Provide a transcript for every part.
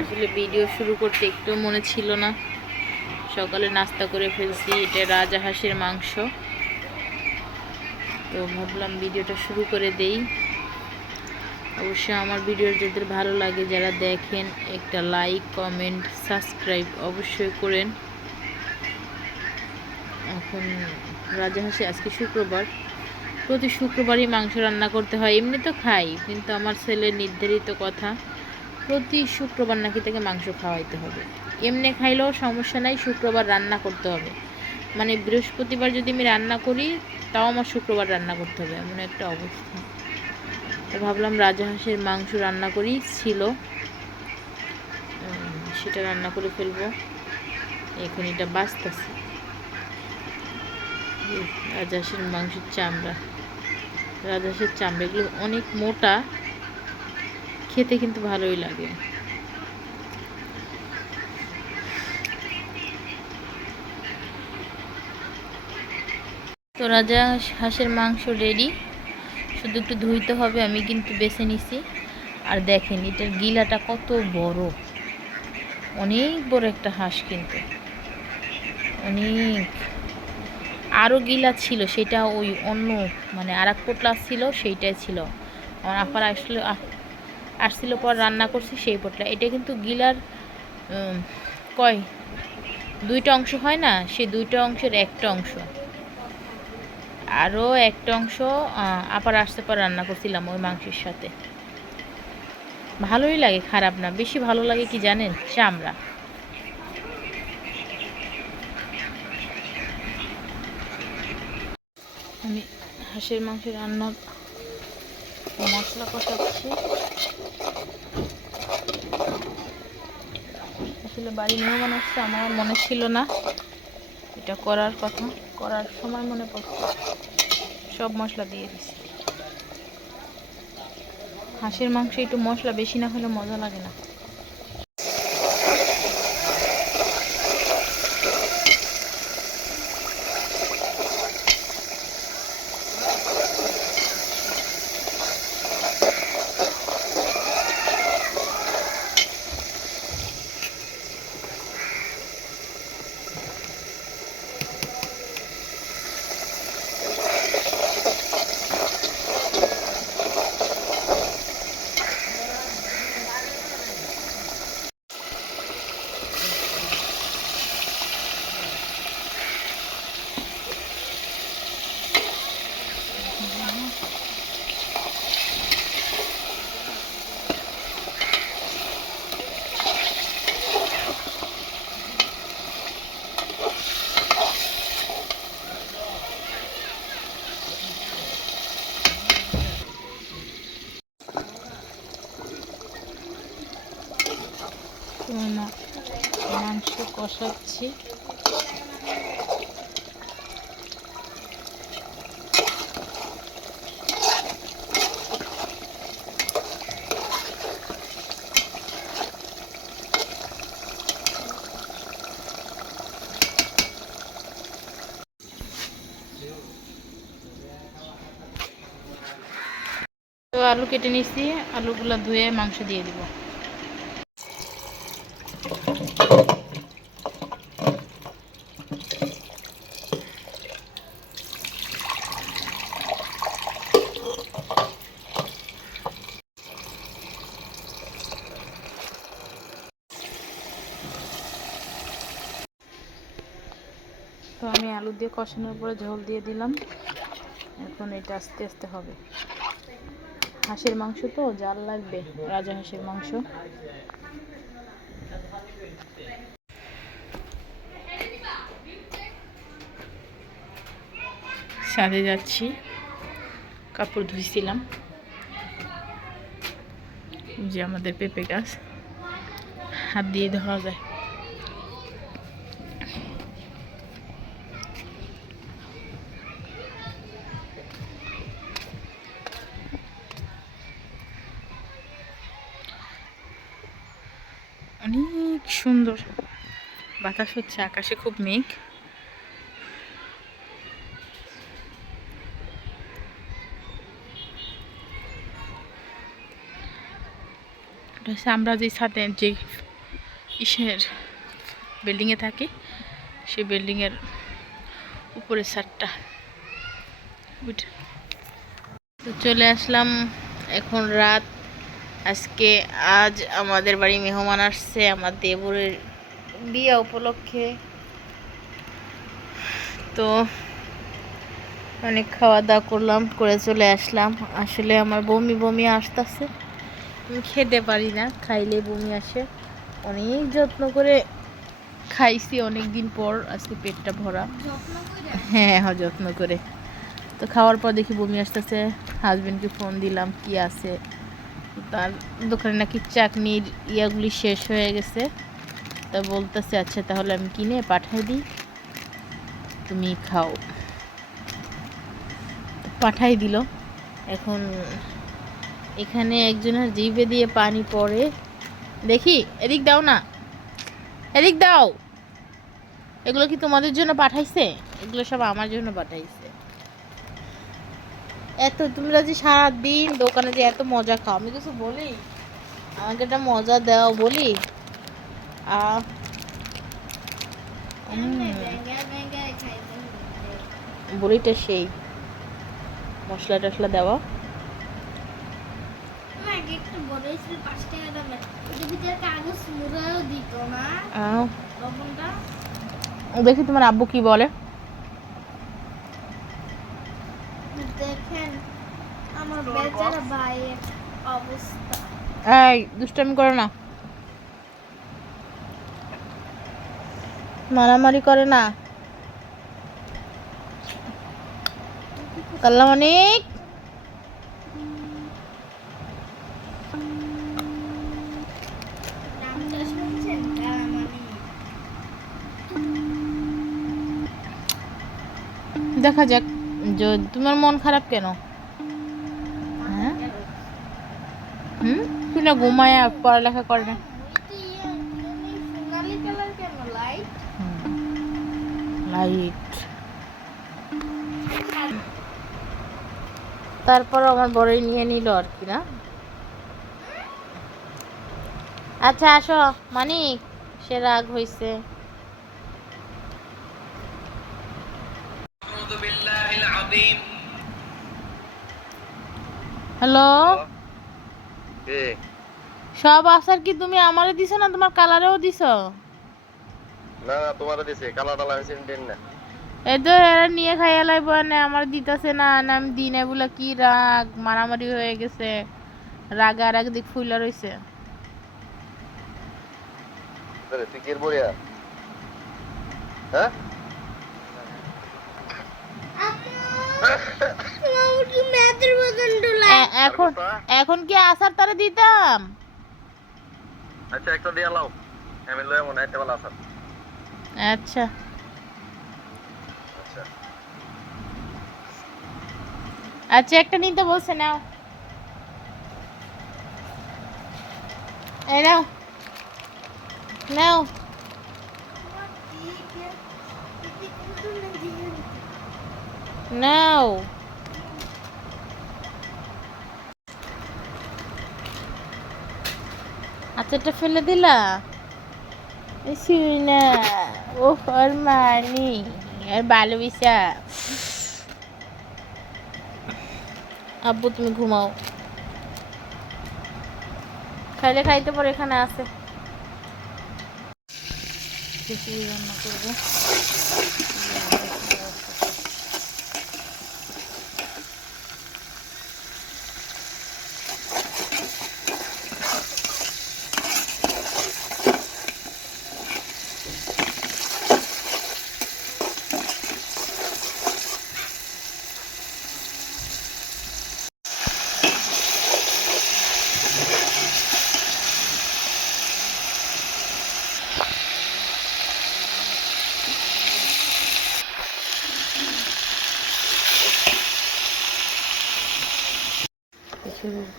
আসলে ভিডিও শুরু করতে একটু মনে ছিল না। সকালে নাস্তা করে ফেলছি, এটা রাজহাঁসের মাংস। তো ভাবলাম ভিডিওটা শুরু করে দেই। অবশ্যই আমার ভিডিও যাদের ভালো লাগে, যারা দেখেন, একটা লাইক, কমেন্ট, সাবস্ক্রাইব অবশ্যই করেন। এখন রাজহাঁসে আজকে শুক্রবার, প্রতি শুক্রবারই মাংস রান্না করতে হয়। এমনি তো খাই, কিন্তু আমার ছেলের নির্ধারিত কথা প্রতি শুক্রবার নাকি তাকে মাংস খাওয়াইতে হবে। এমনি খাইলেও সমস্যা নাই, শুক্রবার রান্না করতে হবে। মানে বৃহস্পতিবার যদি আমি রান্না করি, তাও আমার শুক্রবার রান্না করতে হবে, এমন একটা অবস্থা। তো ভাবলাম রাজহাঁসের মাংস রান্না করি, ছিল সেটা রান্না করে ফেলবো। এখন এটা বাঁচতেছি। রাজহাঁসের মাংসের চামড়া, রাজহাঁসের চামড়া এগুলো অনেক মোটা, খেতে কিন্তু ভালোই লাগে। তো রাজহাঁসের মাংস রেডি, শুধু একটু ধুইতে হবে। আমি কিন্তু বেছে নিছি। আর দেখেন এটার গিলাটা কত বড়, অনেক বড় একটা হাঁস, কিন্তু অনেক। আরও গিলা ছিল, সেটা ওই অন্য মানে আর এক পোটলা ছিল, সেইটাই ছিল। আমার আপার আসছিল পর রান্না করছি সেই পোটলা। এটা কিন্তু গিলার কয় দুইটা অংশ হয় না, সেই দুইটা অংশের একটা অংশ। আরও একটা অংশ আপার আসতে পর রান্না করছিলাম ওই মাংসের সাথে। ভালোই লাগে, খারাপ না। বেশি ভালো লাগে কি জানেন? চামড়া। আমি হাঁসের মাংস রান্নার মশলা কষাচ্ছি। আসলে বাড়ি মেহমান আসছে, আমার মনে ছিল না এটা করার কথা, করার সময় মনে পড়ছে, সব মশলা দিয়ে দিছি। হাঁসের মাংস একটু মশলা বেশি না হলে মজা লাগে না। মাংস কষাচ্ছি। তো আলু কেটে নিচ্ছি, আলুগুলো ধুয়ে মাংস দিয়ে দিব। তো আমি আলু দিয়ে কষানোর পরে ঝোল দিয়ে দিলাম। এখন এটা আস্তে আস্তে হবে। হাঁসের মাংস তো জাল লাগবে, রাজহাঁসের মাংস। ছাদে যাচ্ছি, কাপড় ধুইছিলাম। যে আমাদের পেঁপে গাছ, হাত দিয়ে ধরা যায়। অনেক সুন্দর বাতাস হচ্ছে, আকাশে খুব মেঘ। আমরা যে ছাদে যে ইসের বিল্ডিংয়ে থাকি, সেই বিল্ডিংয়ের উপরের ছাদটা। তো চলে আসলাম, এখন রাত। আজ আমাদের বাড়ি মেহমান আসছে আমার দেবরের বিয়ে উপলক্ষে। তো অনেক খাওয়া দাওয়া করলাম, করে চলে আসলাম। আসলে আমার বমি বমি আসতেছে, আমি খেতে পারি না, খাইলে বমি আসে। অনেক যত্ন করে খাইছি, অনেক দিন পর আজকে পেটটা ভরা। হ্যাঁ হ্যাঁ, যত্ন করে। তো খাওয়ার পর দেখি বমি আসতেছে, হাজবেন্ডকে ফোন দিলাম কি আছে, তার দোকানে নাকি চাটনির ইয়াগুলি শেষ হয়ে গেছে। তা বলতেছে আচ্ছা তাহলে আমি কিনে পাঠাই দিই, তুমি খাও। পাঠাই দিল। এখন এখানে একজনের জিভে দিয়ে পানি পড়ে, দেখি এদিক দাও না, এদিক দাও। এগুলো কি তোমাদের জন্য পাঠাইছে? এগুলো সব আমার জন্য পাঠাইছে। এত তোমরা যে সারাদিন দোকানে যে এত মজা খাও, আমি কিছু বলি? আমাকে একটা মজা দাও বলি। বড়িটা সেই মশলা টশলা দেওয়া। দেখি তোমার আব্বু কি বলে। দেখেন আমার বেচারা ভাইয়ের অবস্থা। এই দুষ্টামি করো না, মারামারি করে না। কাল্লা অনেক দেখা যাক। তোমার মন খারাপ কেন? হ্যাঁ তুই না ঘুমায় পড়ালেখা করে না? লাইট। তারপর আমার বড়ই নিয়ে নিল আর কি না। আচ্ছা আসো মানিক, সে রাগ হয়েছে। হ্যালো, সব আসার কি তুমি আমারে দিছো না তোমার কালারেও দিছো? না না, তোমারে দিছে, কালারটা লাগাইছেন দেন না। এই তো এরা নিয়ে খাইয়া লাইব না, আমার দিতেছে না, আমি দিই না বলে কি রাগ, মারামারি হয়ে গেছে। রাগ আর একদিক ফুইলা রইছে। তুই কি বলিয়া? হ্যাঁ এখন এখন কি আসার তারে দিতাম? আচ্ছা একটা দিয়া লাও, আমি লয় মনে আইতে বলা আসার। আচ্ছা আচ্ছা আচ্ছা, একটা নিতে বলছে, নাও। এই নাও নাও। নাও। আচারটা ফেলে দিলা? না, ও আর মানি আর ভালোবাসা। আব্বু তুমি ঘুমাও, খাইলে খাইতে পারে, এখানে আছে। খিচুড়ি রান্না করবো।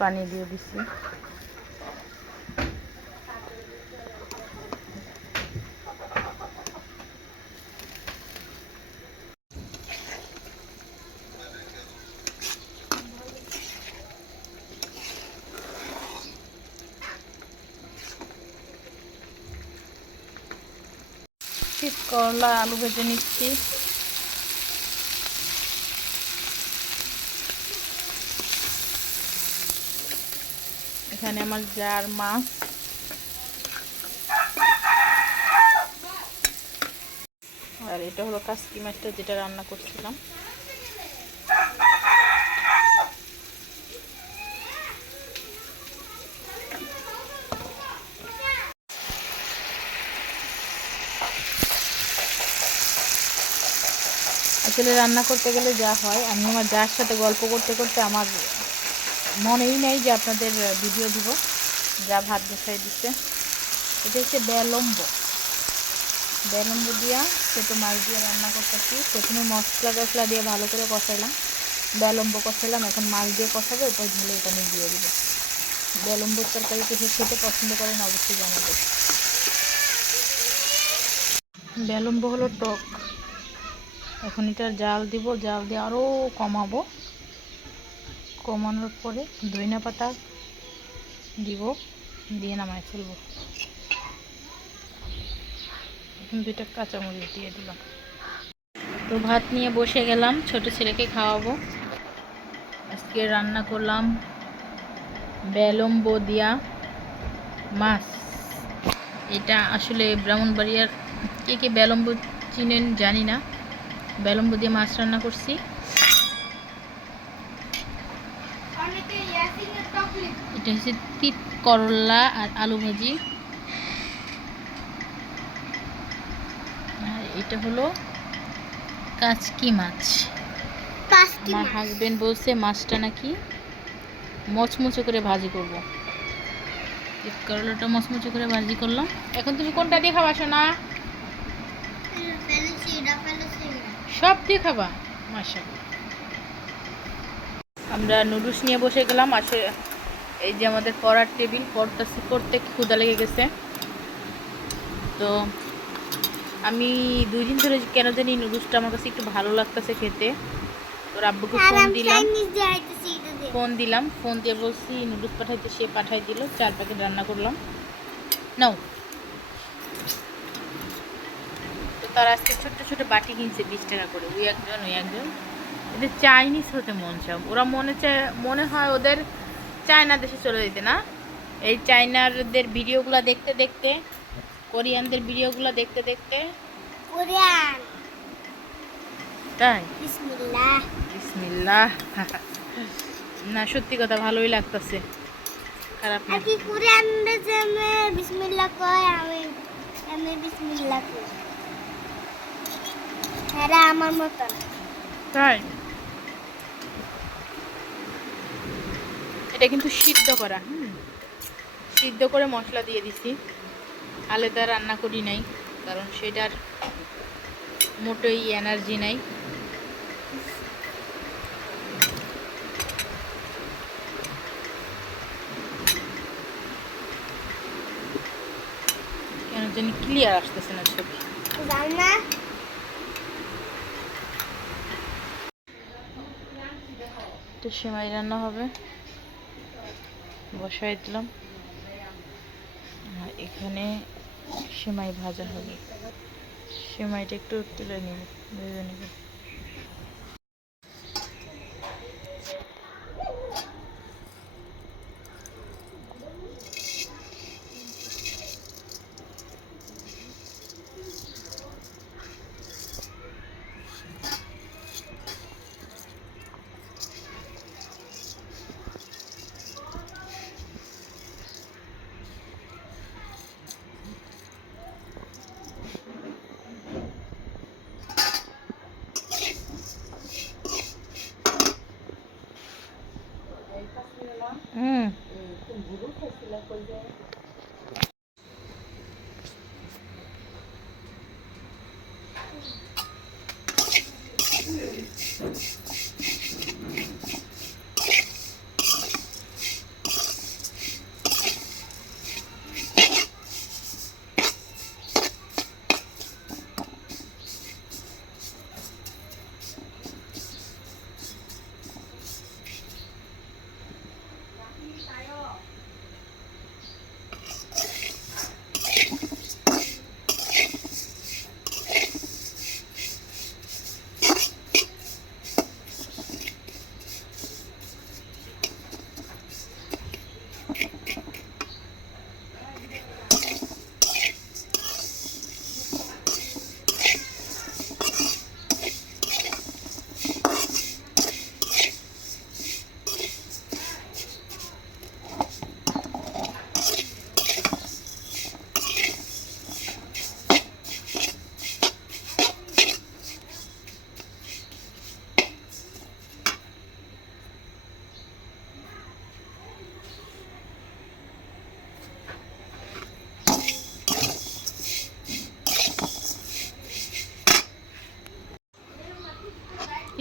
পানি দিয়ে দিচ্ছি। শীত করলা আলু ভেজে নিচ্ছি। এখানে আমার জার মাছ, আর এটা হলো কাসকি মাছটা যেটা রান্না করছিলাম। আসলে রান্না করতে গেলে যা হয়, আমি আমার যার সাথে গল্প করতে করতে আমার মনেই নেই যে আপনাদের ভিডিও দিব। যা ভাত বসাই দিচ্ছে, এটা হচ্ছে বেলম্ব দিয়া ছোটো মাছ দিয়ে রান্না করতেছি। প্রথমে মশলা টশলা দিয়ে ভালো করে কষাইলাম, বেলম্ব কষাইলাম, এখন মাছ দিয়ে কষাবো, এরপর ঝোলে এখানে দিয়ে দেবো। বেলম্বর তরকারি খেতে পছন্দ করেন অবশ্যই জানাবেন। বেলম্ব হলো টক। এখন এটা জাল দিব, জাল দিয়ে আরও কমাবো। কমানোর পরে ধনিয়া পাতা দিব, দিয়ে নামায় ফেলবো। এখন 2টা কাঁচামরিচ দিয়ে দিলাম। তো ভাত নিয়ে বসে গেলাম, ছোট ছেলেকে খাওয়াবো। আজকে রান্না করলাম বেলম্ব দিয়া মাছ। এটা আসলে ব্রাহ্মণবাড়িয়ার কে কে বেলম্ব চিনেন জানি না। বেলম্ব দিয়ে মাছ রান্না করছি। এটা হচ্ছে তিত করলা আর আলু ভাজি। আর এটা হলো কাচকি মাছ। আমার হাজবেন্ড বলছে মাছটা নাকি মচমচে করে ভাজি করব। তিত করলাটা মচমচে করে ভাজি করলাম। এখন তুমি কোনটা দিয়ে খাবা সোনা? সব দিয়ে খাবা? মাশাআল্লাহ। আমরা নুডলস নিয়ে বসে গেলাম। আসলে এই যে আমাদের পড়ার টেবিল, পড়তে ক্ষুধা লেগে গেছে। তো আমি 2 দিন ধরে কেন জানি নুডলসটা আমার কাছে একটু ভালো লাগতেছে খেতে। তো আব্বুকে ফোন দিয়ে বলছি নুডলস পাঠাইতে, সে পাঠাই দিল। 4 প্যাকেট রান্না করলাম। নাও। তো তারা আজকে ছোট্ট ছোট বাটি কিনছে 20 টাকা করে, ওই একজন। এদের চাইনিজ হতে মন চায়, ওরা মনে হয় ওদের চায়না দেশে চলে যেতে না। এই চায়নারদের ভিডিওগুলো দেখতে দেখতে, কোরিয়ানদের ভিডিওগুলো দেখতে দেখতে তাই বিসমিল্লাহ। না সত্যি কথা ভালোই লাগতেছে, খারাপ না। কি কোরিয়ানদের যে বিসমিল্লাহ কয়, আমি বিসমিল্লাহ কই। এরা আমার মত তাই। এটা কিন্তু সিদ্ধ করা, সিদ্ধ করে মশলা দিয়ে দিছি, আলাদা রান্না করি নাই, কারণ সেটার মোটেই এনার্জি নাই। কেন জানি ক্লিয়ার আসতেছে না ছবি। তো সেমাই রান্না হবে, বসাই দিলাম। আর এখানে সেমাই ভাজা হবে। সেমাইটা একটু তুলে নেব, ভেজে নেব।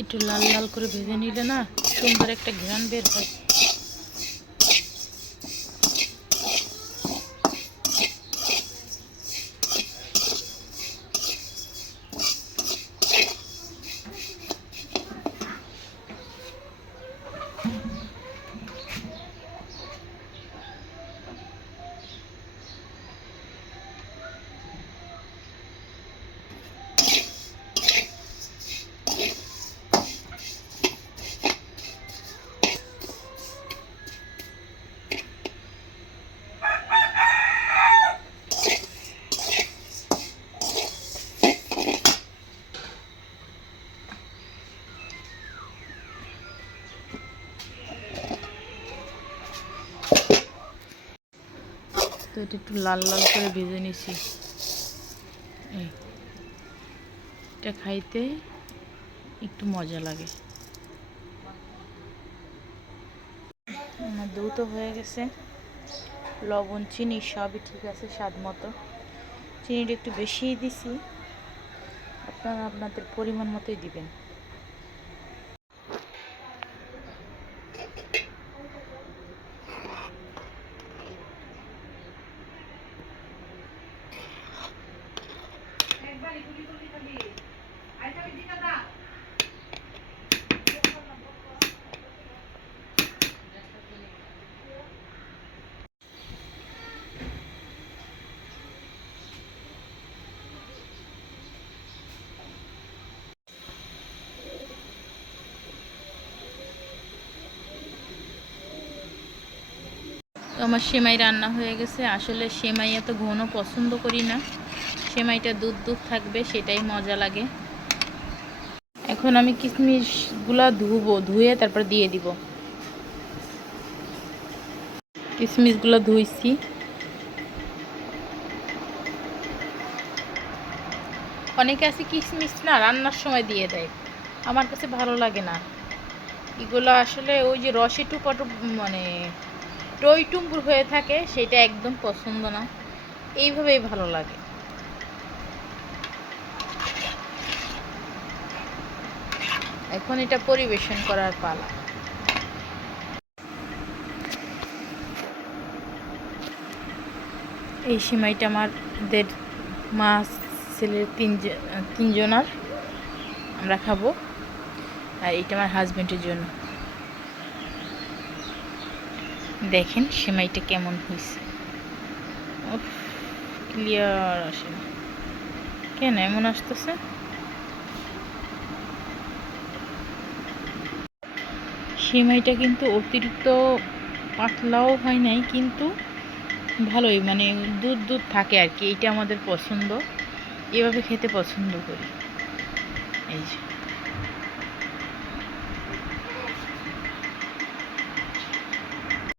একটু লাল লাল করে ভেজে নিলে না সুন্দর একটা ঘ্রাণ বের হয়। তো এটা একটু লাল লাল করে ভেজে নিছি। এটা খাইতে একটু মজা লাগে। আমার দুধ হয়ে গেছে, লবণ চিনি সবই ঠিক আছে স্বাদ মতো। চিনিটা একটু বেশিই দিছি, আপনারা আপনাদের পরিমাণ মতোই দিবেন। তো আমার সেমাই রান্না হয়ে গেছে। আসলে সেমাই এত ঘন পছন্দ করি না, সেমাইটা দুধ দুধ থাকবে সেটাই মজা লাগে। এখন আমি কিশমিশগুলা ধুবো, ধুয়ে তারপর দিয়ে দিব। কিশমিশগুলো ধুইছি। অনেকে আছে কিশমিশ না রান্নার সময় দিয়ে দেয়, আমার কাছে ভালো লাগে না। এগুলো আসলে ওই যে রসে টুপাটুপ মানে টই টুম্বুর হয়ে থাকে, সেটা একদম পছন্দ না। এইভাবেই ভালো লাগে। এখন এটা পরিবেশন করার পালা। এই সেমাইটা আমাদের মা ছেলের তিনজনার আমরা খাবো, আর এটা আমার হাজবেন্ডের জন্য। দেখেন সেমাইটা কেমন হয়েছে। ক্লিয়ার আসে না কেন, এমন আসতেছে? সেমাইটা কিন্তু অতিরিক্ত পাতলাও হয় নাই, কিন্তু ভালোই মানে দুধ দুধ থাকে আর কি। এইটা আমাদের পছন্দ, এভাবে খেতে পছন্দ করি। এই যে